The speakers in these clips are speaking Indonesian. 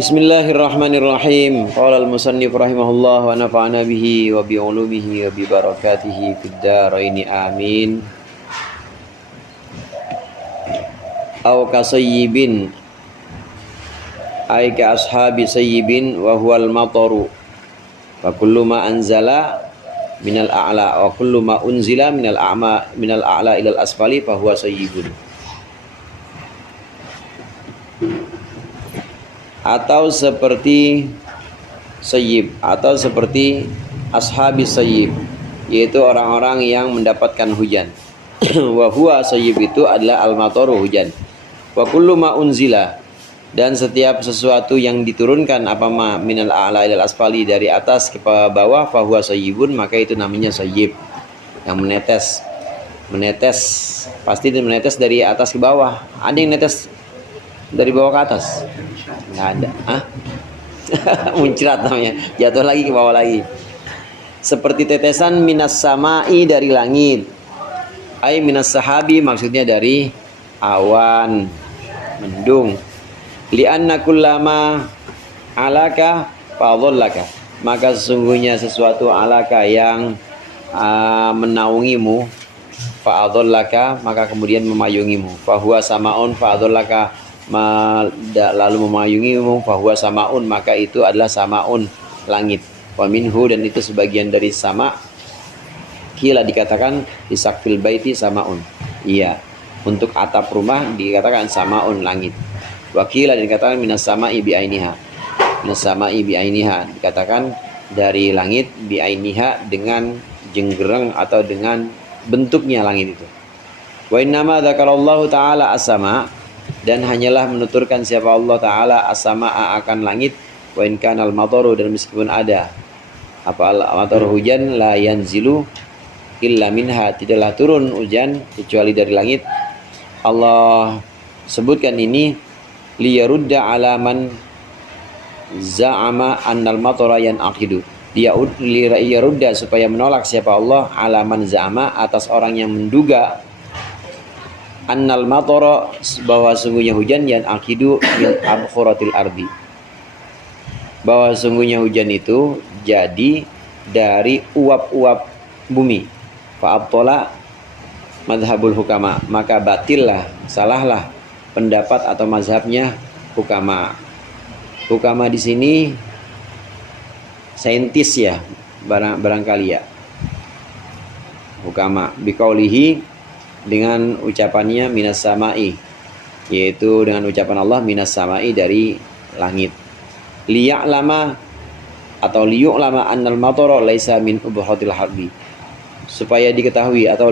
Bismillahirrahmanirrahim. Qala al-musannif rahimahullah wa nafa'ana bihi wa bi ulumihi wa bi barakatihi fid dharain amin. Aw kasayyibin ay ka ashabi sayyibin wa huwal mataru. Wa kullu ma anzala minal a'la wa kullu ma unzila minal a'la ilal asfali fa huwa sayyibun. Atau seperti sayyib, atau seperti ashabi sayyib, yaitu orang-orang yang mendapatkan hujan. Wa huwa sayyib itu adalah al-mataru, hujan. Wa kullu ma unzila, dan setiap sesuatu yang diturunkan apa ma minal a'la ilal asfali, dari atas ke bawah, fa huwa sayyibun, maka itu namanya sayyib, yang menetes pasti menetes dari atas ke bawah. Ada yang netes dari bawah ke atas? Nggak ada. Muncrat namanya, jatuh lagi ke bawah lagi. Seperti tetesan minas sama'i, dari langit. Ay minas sahabi, maksudnya dari awan, mendung. Li'anna kullama alaka fadhallaka, maka sesungguhnya sesuatu alaka yang menaungimu, fa'adhallaka, maka kemudian memayungimu. Fahuwa samaun fa'adhallaka, lalu memayungimu, fahuwa samaun, maka itu adalah samaun, langit. Wa minhu, dan itu sebagian dari sama. Kila, dikatakan di sakfil baiti samaun, iya, untuk atap rumah dikatakan samaun, langit. Wakila, dikatakan minas sama'i bi ainiha, minas sama'i bi ainiha, dikatakan dari langit, bi ainiha, dengan jenggereng atau dengan bentuknya langit itu. Wa innama dzakarallahu ta'ala as-sama', dan hanyalah menuturkan siapa Allah Ta'ala as-sama'a, akan langit. Wa in kanal mataru, dan meskipun ada apa al-mataru, hujan, la yanzilu illa minha, tidaklah turun hujan kecuali dari langit. Allah sebutkan ini liyarudda ala man za'ama annal matara yanaqidu, dia liyarudda, supaya menolak siapa Allah, ala man za'ama, atas orang yang menduga, annal matara, bahwa sungguhnya hujan, yang akidu min abkhuratil ardi, bahwa sungguhnya hujan itu jadi dari uap-uap bumi. Fa'abtola madhabul hukama, maka batillah, salahlah pendapat atau mazhabnya hukama. Hukama di sini saintis ya, barangkali ya. Hukama biqaulihi, dengan ucapannya minas sama'i, yaitu dengan ucapan Allah minas sama'i, dari langit. Liya'lama atau liyu'lama annal matara laisa min ubhatil harbi, supaya diketahui, atau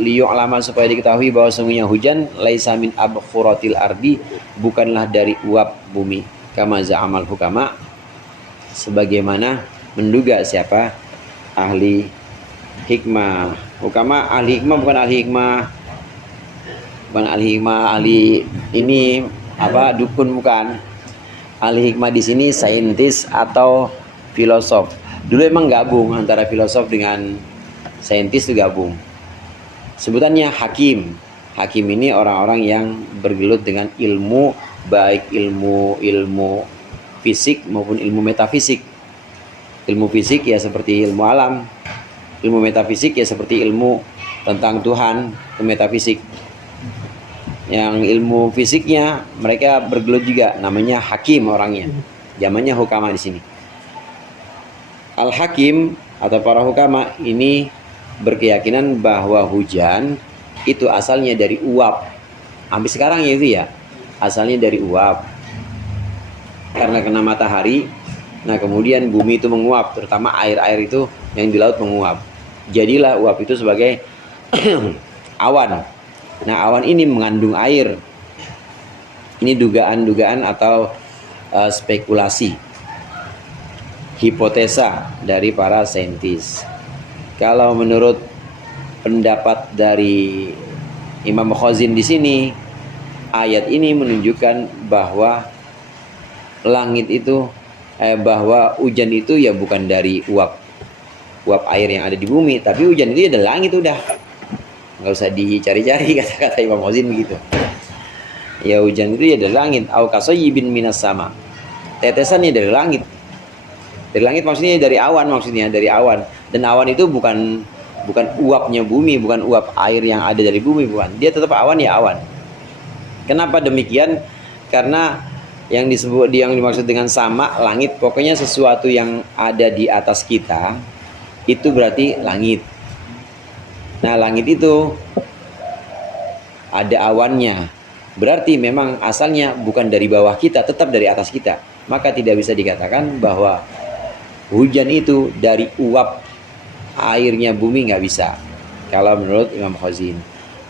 liyu'lama, supaya diketahui bahwa sungguhnya hujan, laisa min abkhuratil ardi, bukanlah dari uap bumi. Kama za'amal hukama, sebagaimana menduga siapa? Ahli hikmah. Hukama, ahli hikmah, bukan ahli hikmah, ahli ini apa, dukun, bukan. Ahli hikmah di sini saintis atau filosof. Dulu emang gabung antara filosof dengan saintis, itu gabung. Sebutannya hakim. Hakim ini orang-orang yang bergelut dengan ilmu, baik ilmu fisik maupun ilmu metafisik. Ilmu fisik ya seperti ilmu alam, ilmu metafisik ya seperti ilmu tentang Tuhan, itu metafisik. Yang ilmu fisiknya mereka bergelut juga, namanya hakim orangnya. Zamannya hukama di sini. Al-hakim atau para hukama ini berkeyakinan bahwa hujan itu asalnya dari uap. Sampai sekarang ya itu ya, asalnya dari uap. Karena kena matahari, nah kemudian bumi itu menguap, terutama air-air itu yang di laut menguap. Jadilah uap itu sebagai awan. Nah, awan ini mengandung air. Ini dugaan-dugaan atau spekulasi, hipotesa dari para saintis. Kalau menurut pendapat dari Imam Khazin di sini, ayat ini menunjukkan bahwa langit itu bahwa hujan itu ya bukan dari uap air yang ada di bumi, tapi hujan itu ya dari langit udah. Nggak usah dicari-cari, kata-kata Imam Khazin begitu. Ya hujan itu ya dari langit. Au kasayyibin minas sama. Tetesannya dari langit. Dari langit maksudnya dari awan, maksudnya dari awan. Dan awan itu bukan uapnya bumi, bukan uap air yang ada dari bumi, bukan. Dia tetap awan ya awan. Kenapa demikian? Karena yang dimaksud dengan sama langit, pokoknya sesuatu yang ada di atas kita itu berarti langit. Nah, langit itu ada awannya. Berarti memang asalnya bukan dari bawah kita, tetap dari atas kita. Maka tidak bisa dikatakan bahwa hujan itu dari uap airnya bumi, nggak bisa. Kalau menurut Imam Khazin,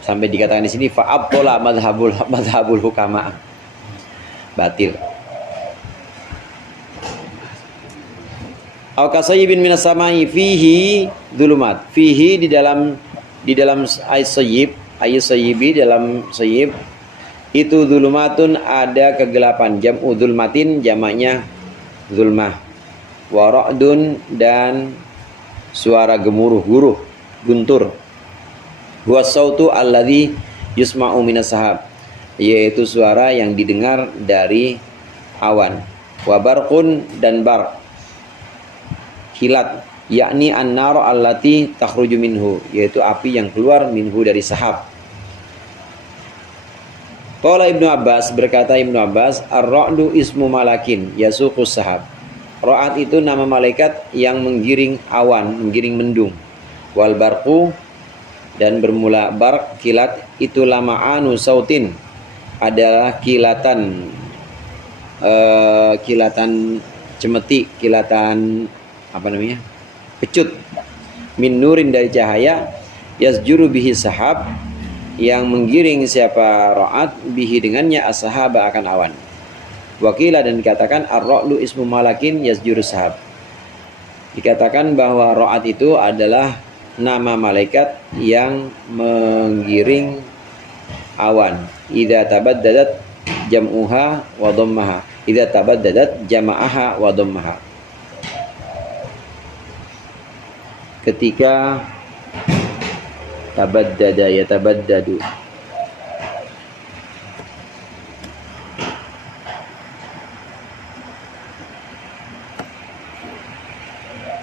sampai dikatakan di sini fa'abtola madhabul hukama, batil. Au kasayyibin minas samai fihi dzulumat. Fihi di dalam ayat dalam sayyib itu dzulumatun ada kegelapan. Jam'u dzulmatin jamaknya zulmah. Wa ra'dun dan suara gemuruh, guruh, guntur. Huwa sautu alladzi yusma'u minas sahab, yaitu suara yang didengar dari awan. Wa barqun dan barq, kilat, yakni an-nar allati takhruju minhu, yaitu api yang keluar minhu dari sahab. Qala Ibnu Abbas, berkata Ibnu Abbas, ar-ra'du ismu malakin yasuqus sahab. Ra'ad itu nama malaikat yang menggiring awan, menggiring mendung. Wal barqu dan bermula barq, kilat, itu lama'anu sautin, adalah kilatan cemeti, kilatan apa namanya? Pecut. Min nurin dari cahaya, yasjuru bihi sahab, yang menggiring siapa ra'ad bihi dengannya as-sahaba akan awan. Wakilah dan dikatakan ar-ra'lu ismu malakin yasjuru sahab. Dikatakan bahwa ra'ad itu adalah nama malaikat yang menggiring awan. Idza tabaddadat jam'uha wa dhammaha. Idza tabaddadat jama'aha wa dhammaha. Ketika tabaddada yatabaddadu,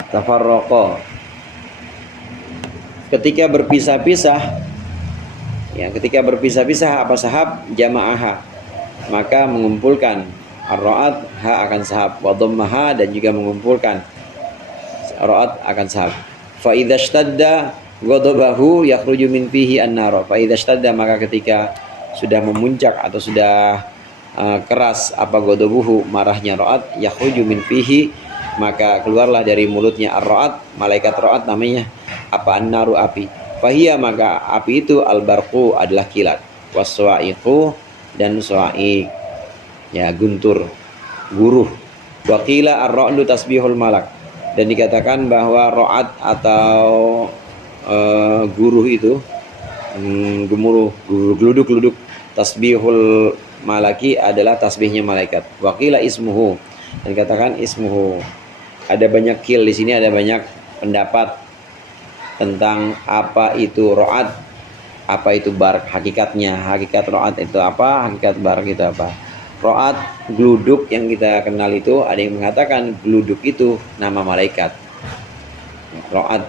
tafarraqa, ketika berpisah-pisah, ya, ketika berpisah-pisah apa sahab, jama'aha, maka mengumpulkan ar-ra'ad ha akan sahab, wa dhammaha dan juga mengumpulkan ra'ad akan sahab. Fa idza ishtadda ghadabahu yakhruju min fihi an-nar. Fa idza ishtadda, maka ketika sudah memuncak atau sudah keras apa ghadabuhu, marahnya ra'ad, yakhruju min fihi, maka keluarlah dari mulutnya ar-ra'ad, malaikat ra'ad namanya apa, an-naru api. Fahiyya, maka api itu al-barqu adalah kilat, was-sa'iqu dan sa'iq, ya, guntur, guruh. Wa qila ar-ra'du tasbihul malak, dan dikatakan bahwa ra'ad atau guruh itu gemuruh, geluduk-geluduk, tasbihul malaki adalah tasbihnya malaikat. Wa qila ismuhu, dan katakan ismuhu. Ada banyak kil di sini, ada banyak pendapat tentang apa itu ra'ad, apa itu barq, hakikatnya. Hakikat ra'ad itu apa, hakikat barq itu apa. Ra'ad, geluduk yang kita kenal itu, ada yang mengatakan geluduk itu nama malaikat. Ra'ad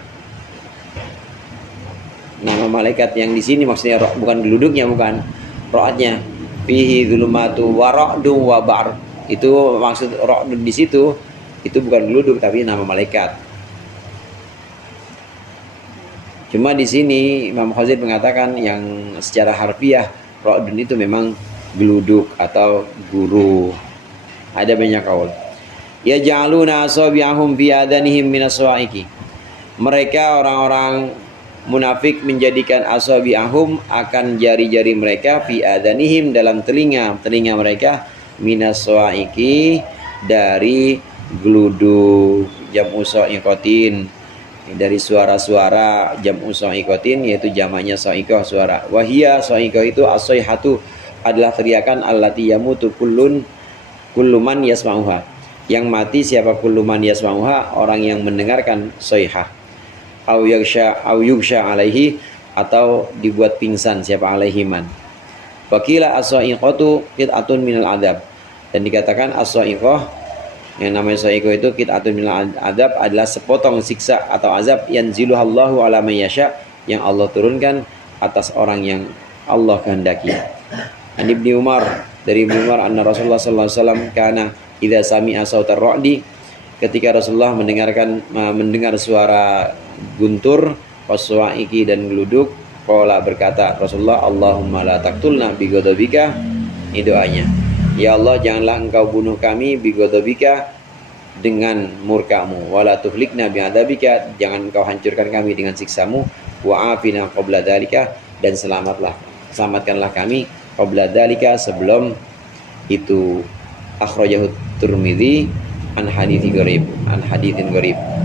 nama malaikat, yang di sini maksudnya bukan geluduknya, bukan ra'adnya. Fihi dzulumatu wa ra'du wa barq, itu maksud ra'du di situ, itu bukan geluduk tapi nama malaikat. Cuma di sini Imam Khazin mengatakan yang secara harfiah ra'dun itu memang geluduk atau guru. Ada banyak kaul. Ya ja'aluna asabi'ahum fi adanihim minas sawa'iqi. Mereka orang-orang munafik menjadikan asabi'ahum akan jari-jari mereka fi adanihim dalam telinga mereka minas sawa'iqi dari geluduk, jam'u sa'iqatin, dari suara-suara, jam'u sa'iqatin yaitu jamaknya sa'iqah, suara. Wahia sa'iqah itu as-sayhatu adalah teriakan allati yamutu kullu man yasma'uha, yang mati siapa kullu man yasma'uha, orang yang mendengarkan sayhah. Au yugsha alaihi, atau dibuat pingsan siapa alaihiman. Wakila as-sa'iqatu qit'atun minal adab. Dan dikatakan as-sa'iqah, yang namanya sa'iqah itu qit'atun minal adab, adalah sepotong siksa atau azab yang ziluhallahu ala man yasha, yang Allah turunkan atas orang yang Allah kehendaki. An Ibnu Umar, dari Ibnu Umar, anna Rasulullah sallallahu alaihi wasallam kana idza sami'a sautar ra'di, ketika Rasulullah mendengar suara guntur, waswaiki dan geluduk, qala berkata Rasulullah, Allahumma la taqtulna bi ghadabika. Ini doanya. Ya Allah, janganlah engkau bunuh kami bi ghadabika, dengan murkamu, wala tuhlikna bi adabika, jangan engkau hancurkan kami dengan siksamu, wa afina qabla dzalika, dan selamatkanlah kami qabla dzalika, sebelum itu. Akhrajahu Tirmidzi an haditsin gharib.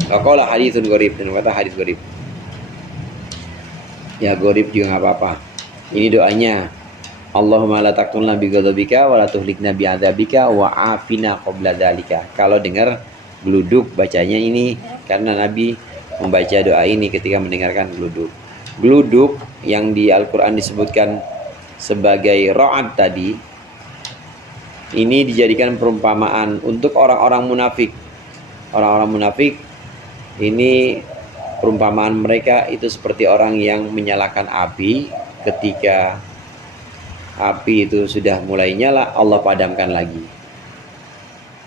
Qala haditsun gharib, dan kata hadits gharib. Ya gharib juga enggak apa-apa. Ini doanya. Allahumma la taqtulna bi ghadabika wa la tuhlikna bi adzabika wa afina qabla dzalika. Kalau dengar geluduk bacanya ini, karena Nabi membaca doa ini ketika mendengarkan geluduk. Geluduk yang di Al-Qur'an disebutkan sebagai ra'ad tadi, ini dijadikan perumpamaan untuk orang-orang munafik. Orang-orang munafik ini perumpamaan mereka itu seperti orang yang menyalakan api. Ketika api itu sudah mulai nyala, Allah padamkan lagi.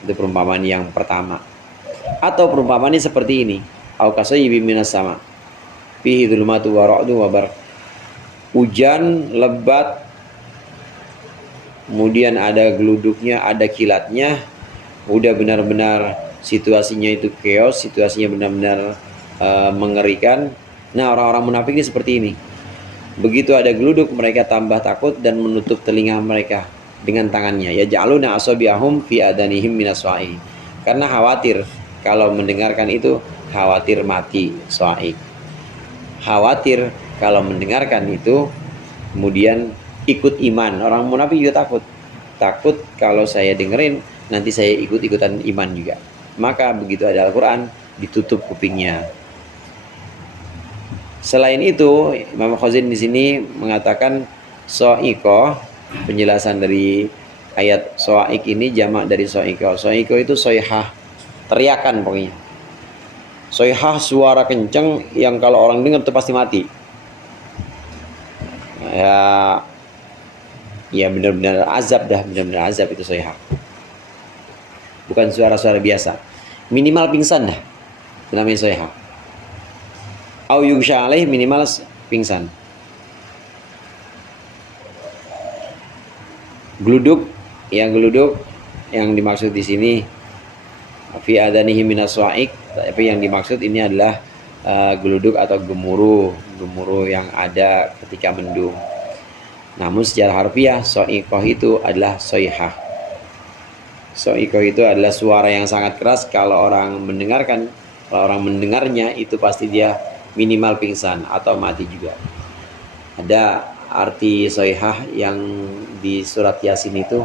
Itu perumpamaan yang pertama. Atau perumpamaannya seperti ini, au kasayyibin minas sama fihi dzulumatu wa ra'du wa barq. Hujan lebat, kemudian ada geluduknya, ada kilatnya, udah benar-benar situasinya itu chaos, situasinya benar-benar mengerikan. Nah, orang-orang munafik ini seperti ini. Begitu ada geluduk, mereka tambah takut dan menutup telinga mereka dengan tangannya. Ya ja'aluna asabiahum fi adanihim minas wa'i. Karena khawatir kalau mendengarkan itu, khawatir mati swa'i. Khawatir kalau mendengarkan itu kemudian ikut iman. Orang munafik juga takut kalau saya dengerin nanti saya ikut-ikutan iman juga. Maka begitu ada Al-Quran, ditutup kupingnya. Selain itu, Imam Khazin di sini mengatakan so'iko, penjelasan dari ayat so'ik ini jamak dari so'iko. So'iko itu so'ihah, teriakan pokoknya. So'ihah, suara kenceng yang kalau orang dengar itu pasti mati. Ya benar-benar azab dah, benar-benar azab itu so'ihah. Bukan suara-suara biasa. Minimal pingsan dah, itu namanya so'ihah. Au yughsha alaih, minimal pingsan. Geluduk yang dimaksud di sini fi adanihi minas wa'iq, tapi yang dimaksud ini adalah geluduk atau gemuruh yang ada ketika mendung. Namun secara harfiah so'iqoh itu adalah soihah. So'iqoh itu adalah suara yang sangat keras. Kalau orang mendengarnya itu pasti dia minimal pingsan atau mati juga. Ada arti soihah yang di surat Yasin itu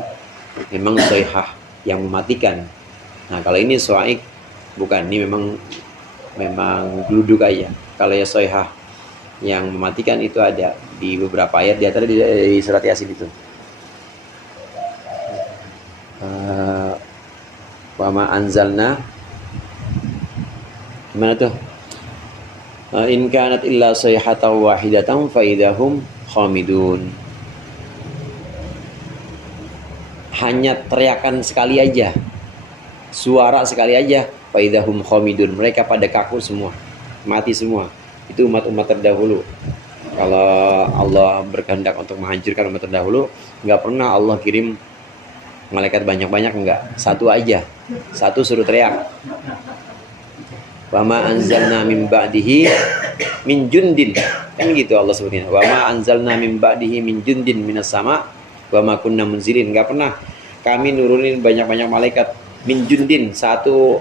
memang soihah yang mematikan. Nah kalau ini so'ik bukan, ini memang geluduk aja. Kalau ya soihah yang mematikan itu ada di beberapa ayat, di antara di surat Yasin itu. Wa ma anzalna, gimana tuh? In kanat illa sayhatan wahidatan fa idahum khamidun. Hanya teriakan sekali aja, suara sekali aja, fa idahum khamidun, mereka pada kaku semua, mati semua. Itu umat-umat terdahulu. Kalau Allah berkehendak untuk menghancurkan umat terdahulu, nggak pernah Allah kirim malaikat banyak-banyak, enggak. Satu aja, satu suruh teriak. Wa ma anzalna min ba'dihi min jundin, kan gitu Allah sebutnya. Wa ma anzalna min ba'dihi min jundin minas sama wa ma kunna munzilin. Enggak pernah kami nurunin banyak-banyak malaikat. Min jundin, satu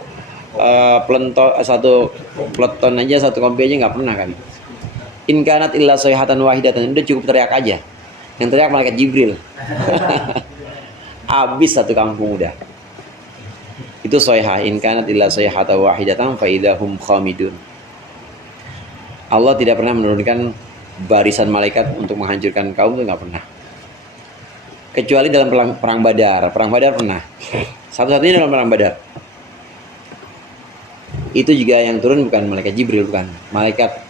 peleton aja, satu kompi aja enggak pernah kami. In kanat illa sayhatan wahidatan, udah cukup teriak aja. Yang teriak malaikat Jibril. Habis satu kampung udah. Itu soihah. In kanat illa sayhatan wahidatan fa idahum khamidun. Allah tidak pernah menurunkan barisan malaikat untuk menghancurkan kaum, itu nggak pernah. kecuali dalam perang Badar. Perang Badar pernah. Satu-satunya dalam perang Badar. Itu juga yang turun bukan malaikat Jibril, bukan. Malaikat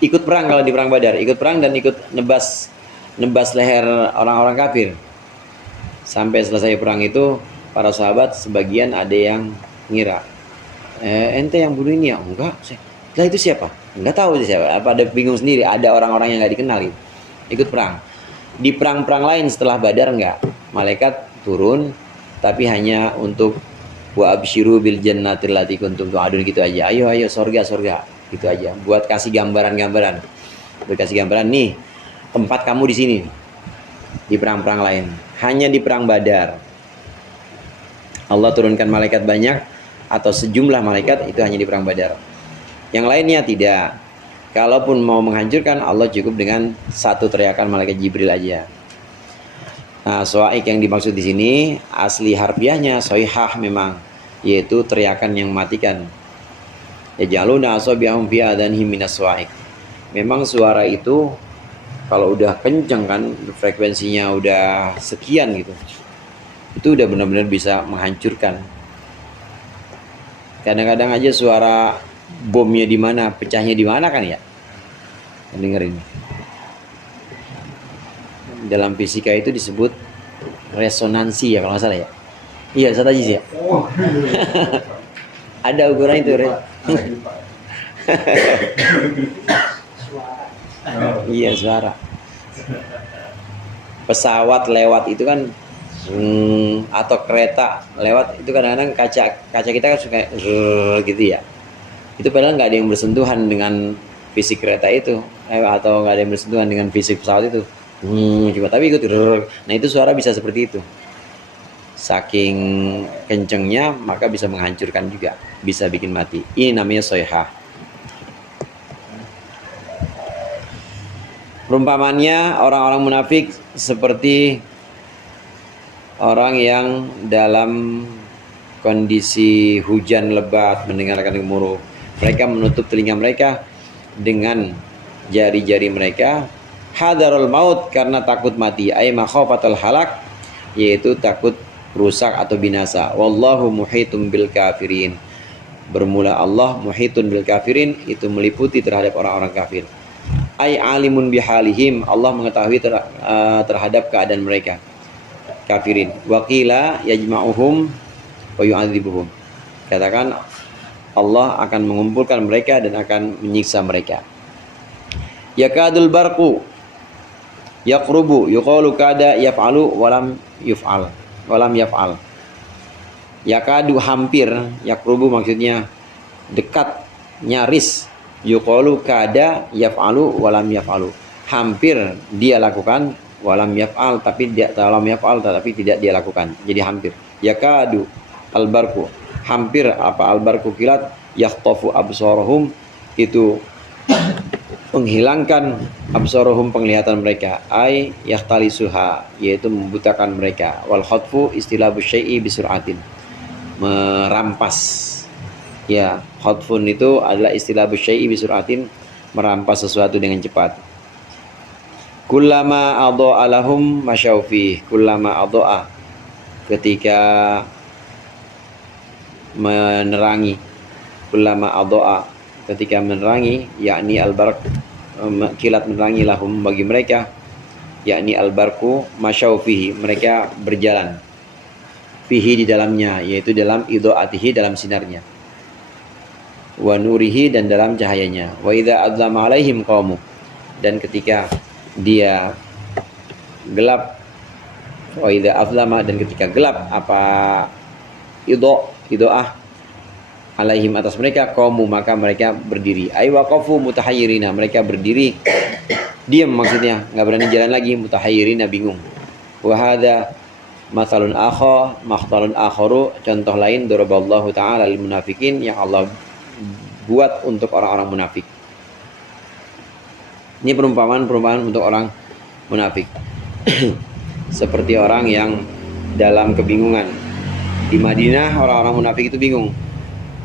ikut perang kalau di perang Badar, ikut perang dan ikut nebas leher orang-orang kafir. Sampai selesai perang itu, para sahabat sebagian ada yang ngira, ente yang bunuh ini ya? Enggak. Lah itu siapa? Enggak tahu siapa. Apa ada bingung sendiri, ada orang-orang yang enggak dikenal gitu. Ikut perang. Di perang-perang lain setelah Badar enggak. Malaikat turun tapi hanya untuk wa absyiru bil jannatil lati kuntum tu'adun gitu aja. Ayo surga gitu aja. Buat kasih gambaran-gambaran. Buat kasih gambaran nih, tempat kamu di sini. Di perang-perang lain. Hanya di perang Badar Allah turunkan malaikat banyak atau sejumlah malaikat, itu hanya di perang Badar. Yang lainnya tidak. Kalaupun mau menghancurkan, Allah cukup dengan satu teriakan malaikat Jibril aja. Nah, soaik yang dimaksud di sini asli harfiahnya soihah memang, yaitu teriakan yang mematikan. Ya jaluna asabiahum fi adanhim minas soaik. Memang suara itu kalau udah kencang kan, frekuensinya udah sekian gitu, itu udah benar-benar bisa menghancurkan. Kadang-kadang aja suara bomnya di mana, pecahnya di mana kan ya. Dengerin. Dalam fisika itu disebut resonansi ya kalau nggak salah ya. Iya, saya tadi sih ya. Ada ukuran itu, iya, suara. Pesawat lewat itu kan atau kereta lewat itu kadang-kadang kaca kita kan suka gitu ya. Itu padahal nggak ada yang bersentuhan dengan fisik kereta itu, atau nggak ada yang bersentuhan dengan fisik pesawat itu. Coba tapi ikut. Nah itu suara bisa seperti itu. Saking kencengnya maka bisa menghancurkan juga, bisa bikin mati. Ini namanya soihah. Perumpamannya orang-orang munafik seperti orang yang dalam kondisi hujan lebat mendengarkan gemuruh. Mereka menutup telinga mereka dengan jari-jari mereka. Hadarul maut, karena takut mati. Ay makhafatul halak, yaitu takut rusak atau binasa. Wallahu muhitum bil kafirin. Bermula Allah muhitun bil kafirin, itu meliputi terhadap orang-orang kafir. Ay alimun bihalihim, Allah mengetahui terhadap keadaan mereka kafirin. Waqila yajma'uhum wa yu'adzibuhum. Katakan Allah akan mengumpulkan mereka dan akan menyiksa mereka. Yakadul barqu yaqrubu yuqalu kada yaf'alu walam yaf'al. Yakadu hampir, yaqrubu maksudnya dekat, nyaris. Yuqalu kada yaf'alu walam yaf'alu. Hampir dia lakukan, walam yaf'al tapi tidak dia lakukan. Jadi hampir. Yakadu albarku, hampir apa albarku kilat, yakhtafu absarahum, itu menghilangkan absarahum penglihatan mereka, ay yahtalisuha, yaitu membutakan mereka. Wal khatfu istilabu syai'i bisur'atin, merampas. Ya, khatfun itu adalah istilah syai'i bisur'atin, merampas sesuatu dengan cepat. Kullama adha'a lahum masyaufi, kullama adha'a, ketika menerangi, kullama adha'a, ketika menerangi, yakni albarq, kilat menerangi lahum bagi mereka, yakni albarku masyaufihi, mereka berjalan, fihi di dalamnya, yaitu dalam idha'atihi, dalam sinarnya, wa nurihi, dan dalam cahayanya. Wa idza adzama alaihim qaumu, dan ketika dia gelap, wa idza azlama, dan ketika gelap apa idoah alaihim, atas mereka, qaumu, maka mereka berdiri. Ay waqafu mutahayyirina, mereka berdiri diam, maksudnya enggak berani jalan lagi, mutahayyirina, bingung. Wa hadza mathalun akharu, contoh lain, daraballahu ta'ala lil munafiqin, yang Allah buat untuk orang-orang munafik. Ini perumpamaan untuk orang munafik. Seperti orang yang dalam kebingungan. Di Madinah orang-orang munafik itu bingung.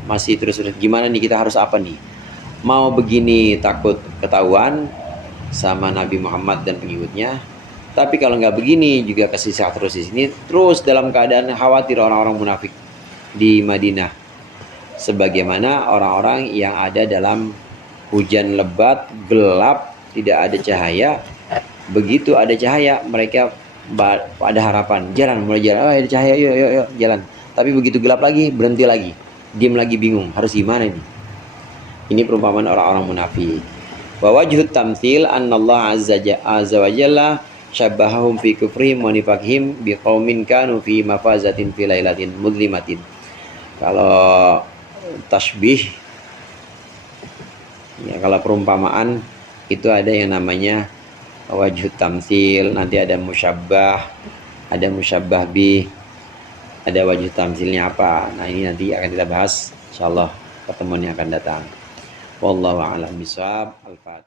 Masih terus gimana nih, kita harus apa nih? Mau begini takut ketahuan sama Nabi Muhammad dan pengikutnya, Tapi kalau nggak begini juga kesisa terus di sini, terus dalam keadaan khawatir orang-orang munafik di Madinah. Sebagaimana orang-orang yang ada dalam hujan lebat, gelap, tidak ada cahaya. Begitu ada cahaya, mereka ada harapan, jalan, mulai jalan, oh ada cahaya, yuk, yuk, yuk, jalan. Tapi begitu gelap lagi, berhenti lagi, diam lagi, bingung, harus gimana ini? Ini perumpamaan orang-orang munafik. Wa wajhut tamtsil annallahu azza wa jalla syabbahahum fi kufrihim wa nifaqihim biqaumin kanu fi mafazatin fi lailatin mudlimatin. Kalau tasbih, ya kalau perumpamaan itu ada yang namanya wajhut tamtsil, nanti ada musyabbah, ada musyabbah bih, ada wajhut tamtsilnya apa. Nah, ini nanti akan kita bahas insyaallah pertemuan yang akan datang. Wallahu a'lam bishawab. Al-Fatihah.